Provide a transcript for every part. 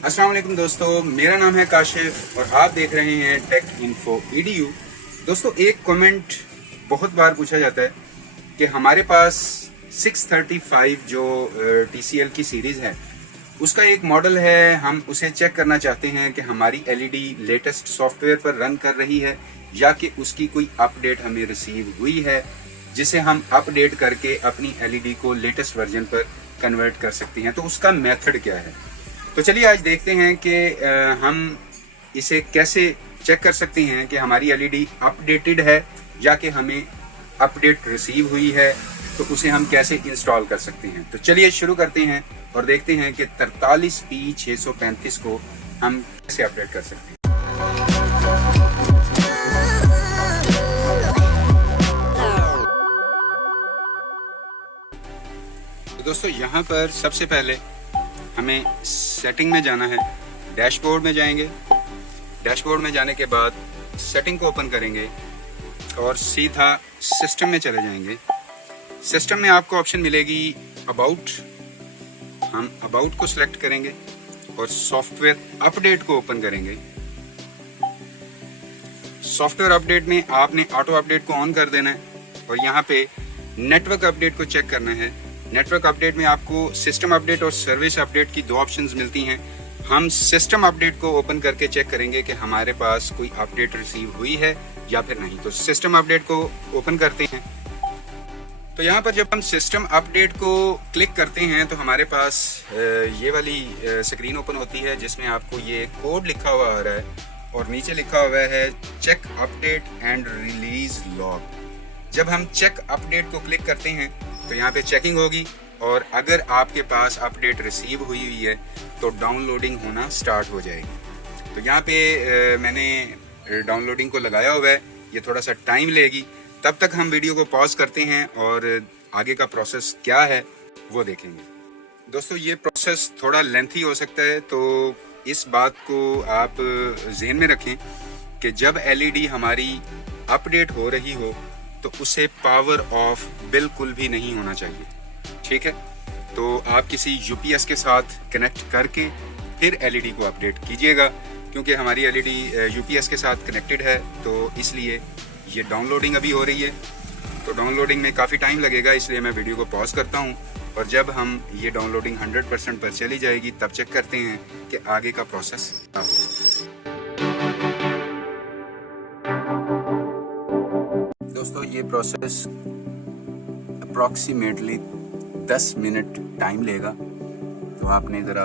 अस्सलाम वालेकुम दोस्तों, मेरा नाम है काशिफ और आप देख रहे हैं टेक इन्फो EDU। दोस्तों, एक कमेंट बहुत बार पूछा जाता है कि हमारे पास 635 जो TCL की सीरीज़ है उसका एक मॉडल है, हम उसे चेक करना चाहते हैं कि हमारी LED लेटेस्ट सॉफ्टवेयर पर रन कर रही है या कि उसकी कोई अपडेट हमें रिसीव हुई है जिसे हम अपडेट करके अपनी LED को लेटेस्ट वर्जन पर कन्वर्ट कर सकते हैं। तो उसका मेथड क्या है? तो चलिए आज देखते हैं कि हम इसे कैसे चेक कर सकते हैं कि हमारी LED अपडेटेड है या कि हमें अपडेट रिसीव हुई है। तो उसे हम कैसे इंस्टॉल कर सकते हैं। तो चलिए शुरू करते हैं और देखते हैं कि 43P635 को हम कैसे अपडेट कर सकते हैं। तो दोस्तों, यहाँ पर सबसे पहले हमें सेटिंग में जाना है। डैशबोर्ड में जाएंगे। डैशबोर्ड में जाने के बाद सेटिंग को ओपन करेंगे और सीधा सिस्टम में चले जाएंगे। सिस्टम में आपको ऑप्शन मिलेगी अबाउट। हम अबाउट को सिलेक्ट करेंगे और सॉफ्टवेयर अपडेट को ओपन करेंगे। सॉफ्टवेयर अपडेट में आपने ऑटो अपडेट को ऑन कर देना है और यहाँ पे नेटवर्क अपडेट को चेक करना है। नेटवर्क अपडेट में आपको सिस्टम अपडेट और सर्विस अपडेट की दो ऑप्शंस मिलती हैं। हम सिस्टम अपडेट को ओपन करके चेक करेंगे कि हमारे पास कोई अपडेट रिसीव हुई है या फिर नहीं। तो सिस्टम अपडेट को ओपन करते हैं। तो यहाँ पर जब हम सिस्टम अपडेट को क्लिक करते हैं तो हमारे पास ये वाली स्क्रीन ओपन होती है जिसमें आपको ये कोड लिखा हुआ आ रहा है और नीचे लिखा हुआ है check update and release log. जब हम चेक अपडेट को क्लिक करते हैं तो यहाँ पे चेकिंग होगी और अगर आपके पास अपडेट रिसीव हुई है तो डाउनलोडिंग होना स्टार्ट हो जाएगी। तो यहाँ पे मैंने डाउनलोडिंग को लगाया हुआ है, ये थोड़ा सा टाइम लेगी। तब तक हम वीडियो को पॉज करते हैं और आगे का प्रोसेस क्या है वो देखेंगे। दोस्तों, ये प्रोसेस थोड़ा लेंथी हो सकता है, तो इस बात को आप जहन में रखें कि जब LED हमारी अपडेट हो रही हो तो उसे पावर ऑफ बिल्कुल भी नहीं होना चाहिए। ठीक है, तो आप किसी UPS के साथ कनेक्ट करके फिर LED को अपडेट कीजिएगा। क्योंकि हमारी LED UPS के साथ कनेक्टेड है तो इसलिए ये डाउनलोडिंग अभी हो रही है। तो डाउनलोडिंग में काफ़ी टाइम लगेगा, इसलिए मैं वीडियो को पॉज करता हूँ और जब हम ये डाउनलोडिंग 100% पर चली जाएगी तब चेक करते हैं कि आगे का प्रोसेस क्या होगा। दोस्तों, ये प्रोसेस अप्रॉक्सीमेटली 10 मिनट टाइम लेगा, तो आपने ज़रा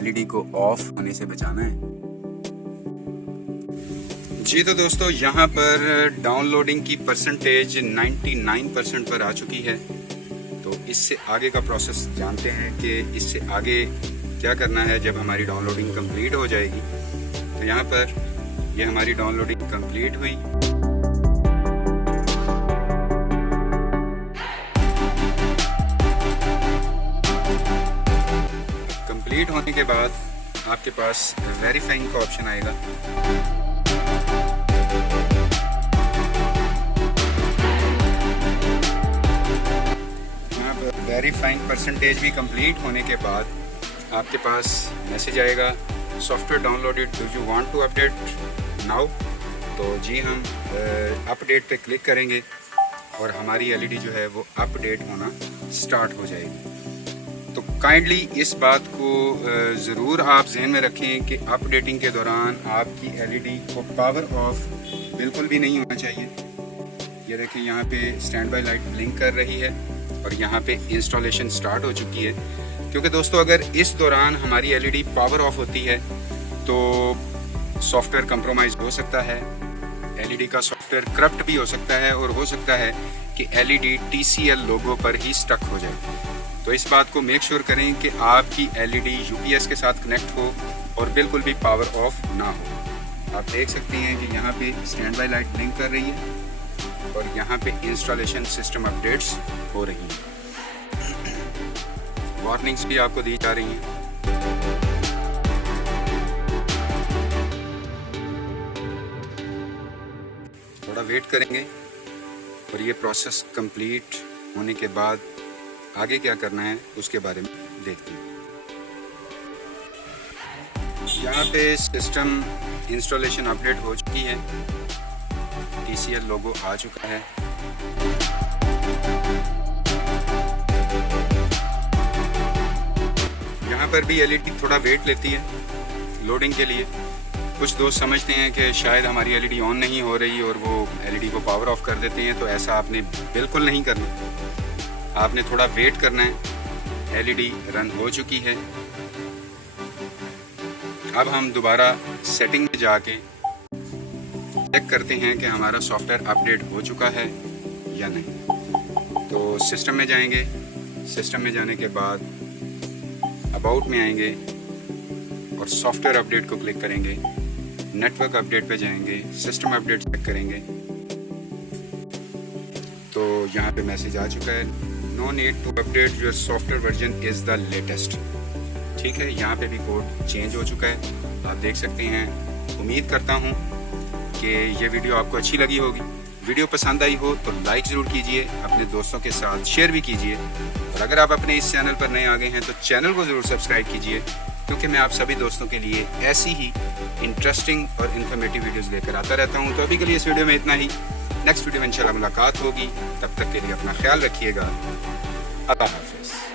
LED को ऑफ होने से बचाना है। जी तो दोस्तों, यहाँ पर डाउनलोडिंग की परसेंटेज 99% पर आ चुकी है। तो इससे आगे का प्रोसेस जानते हैं कि इससे आगे क्या करना है जब हमारी डाउनलोडिंग कंप्लीट हो जाएगी। तो यहाँ पर ये हमारी डाउनलोडिंग कंप्लीट हुई। कंप्लीट होने के बाद आपके पास वेरीफाइंग का ऑप्शन आएगा। वेरीफाइंग परसेंटेज भी कंप्लीट होने के बाद आपके पास मैसेज आएगा software downloaded, do you want to update now. तो जी, हम अपडेट पे क्लिक करेंगे और हमारी LED जो है वो अपडेट होना स्टार्ट हो जाएगी। तो काइंडली इस बात को ज़रूर आप जहन में रखें कि अपडेटिंग के दौरान आपकी LED को पावर ऑफ बिल्कुल भी नहीं होना चाहिए। ये देखिए, यहाँ पे स्टैंड बाय लाइट ब्लिंक कर रही है और यहाँ पे इंस्टॉलेशन स्टार्ट हो चुकी है। क्योंकि दोस्तों, अगर इस दौरान हमारी LED पावर ऑफ होती है तो सॉफ्टवेयर कंप्रोमाइज़ हो सकता है, LED का सॉफ्टवेयर करप्ट भी हो सकता है और हो सकता है कि LED TCL लोगो पर ही स्टक हो जाए। तो इस बात को मेक श्योर करें कि आपकी LED UPS के साथ कनेक्ट हो और बिल्कुल भी पावर ऑफ ना हो। आप देख सकते हैं कि यहाँ पे स्टैंड बाय लाइट ब्लिंक कर रही है और यहाँ पे इंस्टॉलेशन सिस्टम अपडेट्स हो रही हैं। वार्निंग्स भी आपको दी जा रही हैं। थोड़ा वेट करेंगे और ये प्रोसेस कंप्लीट होने के बाद आगे क्या करना है उसके बारे में देखते हैं। यहाँ पे सिस्टम इंस्टॉलेशन अपडेट हो चुकी है, TCL लोगो आ चुका है। यहाँ पर भी LED थोड़ा वेट लेती है लोडिंग के लिए। कुछ दोस्त समझते हैं कि शायद हमारी LED ऑन नहीं हो रही और वो LED को पावर ऑफ कर देते हैं, तो ऐसा आपने बिल्कुल नहीं करना। आपने थोड़ा वेट करना है। LED रन हो चुकी है। अब हम दोबारा सेटिंग में जाके चेक करते हैं कि हमारा सॉफ्टवेयर अपडेट हो चुका है या नहीं। तो सिस्टम में जाएंगे, सिस्टम में जाने के बाद अबाउट में आएंगे और सॉफ्टवेयर अपडेट को क्लिक करेंगे। नेटवर्क अपडेट पे जाएंगे, सिस्टम अपडेट चेक करेंगे तो यहाँ पे मैसेज आ चुका है, no need to update your software version is the latest. ठीक है, यहाँ पे भी कोड चेंज हो चुका है, आप देख सकते हैं। उम्मीद करता हूँ कि ये वीडियो आपको अच्छी लगी होगी। वीडियो पसंद आई हो तो लाइक ज़रूर कीजिए, अपने दोस्तों के साथ शेयर भी कीजिए, और अगर आप अपने इस चैनल पर नए आ गए हैं तो चैनल को ज़रूर सब्सक्राइब कीजिए, क्योंकि मैं आप सभी दोस्तों के लिए ऐसी ही इंटरेस्टिंग और इन्फॉर्मेटिव वीडियोज़ लेकर आता रहता हूँ। तो अभी के लिए इस वीडियो में इतना ही। नेक्स्ट वीडियो में इंशाल्लाह मुलाकात होगी, तब तक के लिए अपना ख्याल रखिएगा। अल्लाह हाफ़िज़।